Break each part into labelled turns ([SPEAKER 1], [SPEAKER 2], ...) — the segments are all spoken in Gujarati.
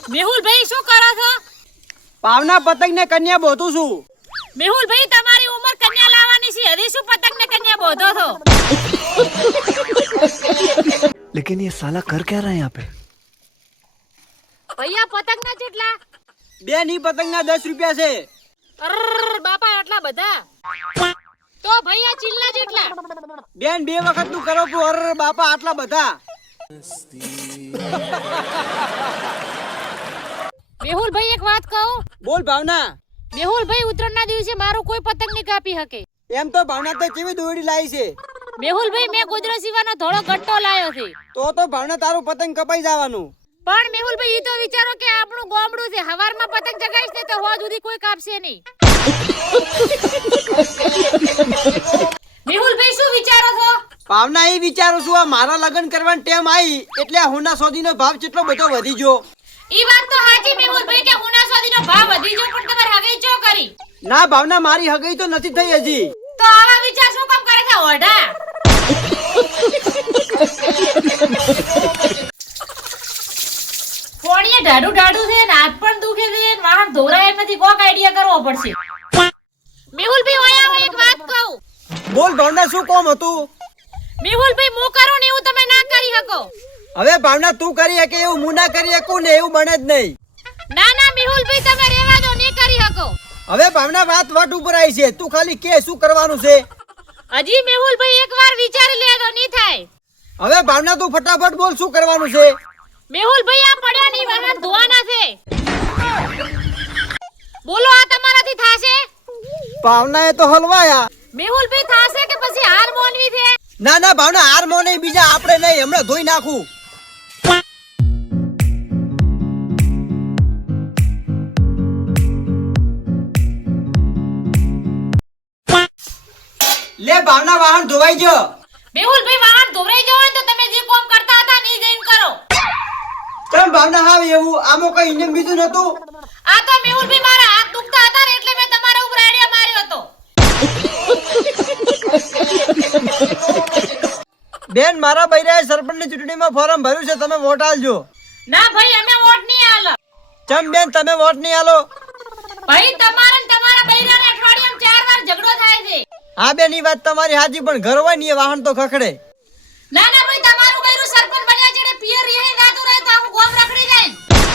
[SPEAKER 1] મેહુલભાઈ શું કરો છો?
[SPEAKER 2] પાવના પતંગ ને કન્યા બોધું છું.
[SPEAKER 1] મેહુલભાઈ તમારી ઉંમર કન્યા લાવવાની છે, હજી શું પતંગ ને કન્યા બોધો છો?
[SPEAKER 3] लेकिन ये साला कर क्या रहा है यहाँ पे?
[SPEAKER 1] ભૈયા પતંગ ના કેટલા?
[SPEAKER 2] બે ની પતંગ ના 10 રૂપિયા છે.
[SPEAKER 1] અરર બાપા આટલા બધા? તો ભૈયા ચીલના જેટલા?
[SPEAKER 2] બેન 2 વખત નું કરો છો. અરે બાપા આટલા બધા.
[SPEAKER 1] મેહુલભાઈ એક વાત કહું?
[SPEAKER 2] બોલ ભાવના.
[SPEAKER 1] મેહુલભાઈ ઉત્તરાયણના દિવસે મારું કોઈ પતંગ નહીં કાપી શકે.
[SPEAKER 2] એમ તો ભાવના તો કેવી દોડી લાવી છે.
[SPEAKER 1] મેહુલભાઈ મેં ગોદરો સીવાનો ધોળો ગટ્ટો લાવ્યો છે.
[SPEAKER 2] તો ભાવના તારું પતંગ કપાઈ જવાનું.
[SPEAKER 1] પણ મેહુલભાઈ ઈ તો વિચારો કે આપણું ગામડું છે, હવારમાં પતંગ જગાઈશ ને તો હોજ સુધી કોઈ કાપશે નહીં. મેહુલભાઈ શું વિચારો છો?
[SPEAKER 2] ભાવના એ વિચારું છું, આ મારા લગ્ન કરવાની ટાઈમ આવી એટલે આ હોના સોદીનો ભાવ કેટલો બધો વધી ગયો.
[SPEAKER 1] ઈ વાત તો સાચી મેહુલભાઈ કે હુના સોદીનો ભાવ વધી ગયો, પણ તમારે હવે ચો કરી?
[SPEAKER 2] ના ભાવના મારી હગઈ તો નથી થઈ હજી.
[SPEAKER 1] તો આવા વિચાર શું કામ કરે છે ઓઢા? ફોણીએ ઢાડું ઢાડું છે ને હાથ પણ દુખે છે ને વાહન ધોરાય નથી, કોક આઈડિયા કરવો પડશે. મેહુલભાઈ ઓય આવો એક વાત કહું?
[SPEAKER 2] બોલ ભાવના શું કામ હતું?
[SPEAKER 1] મેહુલભાઈ મો કરો ને એવું તમે ના કરી શકો.
[SPEAKER 2] હવે ભાવના તું કરી શકે એવું હું ના કરી શકું ને એવું બને જ નહીં.
[SPEAKER 1] ના ના મેહુલભાઈ તમે રહેવા દો, નહીં કરી શકો.
[SPEAKER 2] હવે ભાવના વાત વટ ઉપર આવી છે, તું ખાલી કે શું કરવાનું છે.
[SPEAKER 1] હજી મેહુલભાઈ એકવાર વિચારી લે તો નહીં થાય.
[SPEAKER 2] હવે ભાવના તું ફટાફટ બોલ શું કરવાનું છે.
[SPEAKER 1] મેહુલભાઈ આ પડ્યા ની વાહન ધોવાના છે. બોલો આ તમારાથી થાશે?
[SPEAKER 2] ભાવના એ તો હલવાયા.
[SPEAKER 1] મેહુલભાઈ થાશે કે પછી હાર મોનવી છે?
[SPEAKER 2] ના ના ભાવના હાર મો નહીં, બીજા આપણે નહીં, હમણાં ધોઈ નાખું. લે ભાવના વાહન ધોવાઈ ગયો.
[SPEAKER 1] મેહુલભાઈ વાહન ધોરાઈ ગયો હોય તો તમે જે કામ કરતા હતા ની જઈને કરો.
[SPEAKER 2] કેમ ભાવના હાવ એવું? આમાં કઈ ઇન્જન બીજું નતું?
[SPEAKER 1] આ તો મેહુલભાઈ મારા હાથ દુખતા હતા ને એટલે મેં તમારા ઉપર આઈડિયા માર્યો હતો.
[SPEAKER 2] બેન મારા બૈરાએ સરપંચની ચૂંટણીમાં ફોર્મ ભર્યું છે, તમે વોટ આલજો.
[SPEAKER 1] ના ભાઈ અમે વોટ નહીં આલો.
[SPEAKER 2] ચમ બેન તમે વોટ નહીં આલો?
[SPEAKER 1] ભાઈ તમારા ને તમારા બૈરાને અઠવાડિયામાં 4 વાર ઝઘડો થાય છે.
[SPEAKER 2] હા બેન ઈ વાત તમારી સાચી, પણ ઘર હોય ને એ વાહન તો ખખડે.
[SPEAKER 1] ના ના ભાઈ તમારું બૈરું સરપંચ બન્યા જેડે પિયર રીહી જાતું રહે તો આખું ગામ રખડી જાય.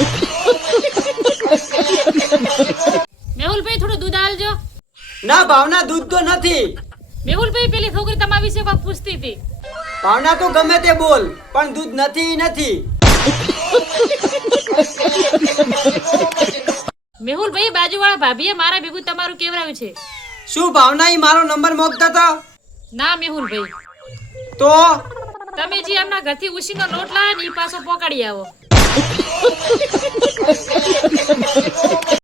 [SPEAKER 1] મેહુલભાઈ થોડું દૂધ આલજો.
[SPEAKER 2] ના ભાવના દૂધ તો નથી.
[SPEAKER 1] મેહુલભાઈ પેલી છોકરી તમારા વિશે કોઈ પૂછતી હતી.
[SPEAKER 2] ભાવના તું ગમે તે બોલ, પણ દૂધ નથી ઈ નથી.
[SPEAKER 1] મેહુલભાઈ બાજુવાળા ભાભીએ મારા ભેગું તમારું કેવરાવ્યું છે.
[SPEAKER 2] શું ભાવના ઈ મારો નંબર માંગતા હતા?
[SPEAKER 1] ના મેહુલભાઈ,
[SPEAKER 2] તો
[SPEAKER 1] તમે જે એમના ઘરથી ઉશીનો લોટ લાવ્યા ને ઈ પાછો પોકાડી આવો.